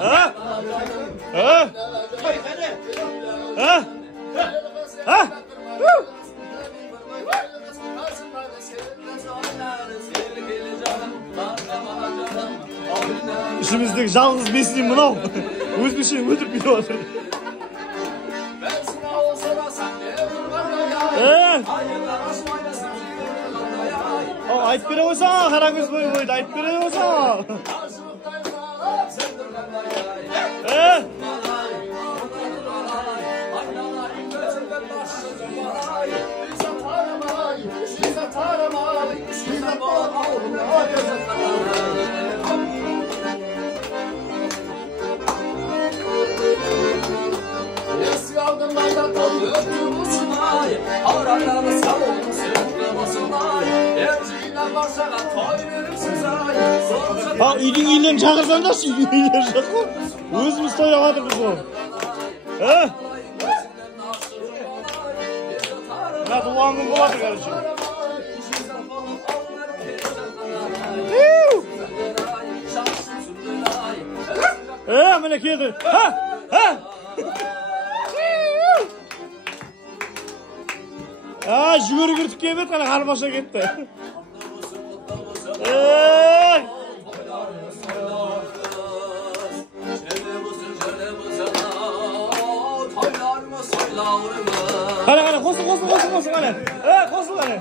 Ha? Ha? Ha? Ha? İşimizdeki жалғыз besleyim mынау. Өз бешең өтіп кетіп отыр. Айтып бере қойсаң, қара көз бойды айтып бере қойсаң. Al үйдің үйлерін шақырсаңдаршы, үйдің үйлерін шақыр. Өзіміз той алатырмыз ғой. Мына туған күн болады, короче. Міне келді. Жүгері кіртіп келмеді, қана қармаша кетті. Қане, қосын, қане. Қосын, қане.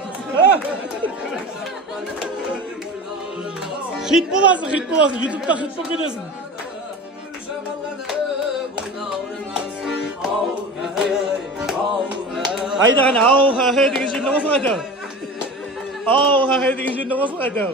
Хит боласың. Ютубта хит болып кетесің. Айда қане, ау, деген жерінде қосын қайтау. Ау, деген жерінде қосын қайтау.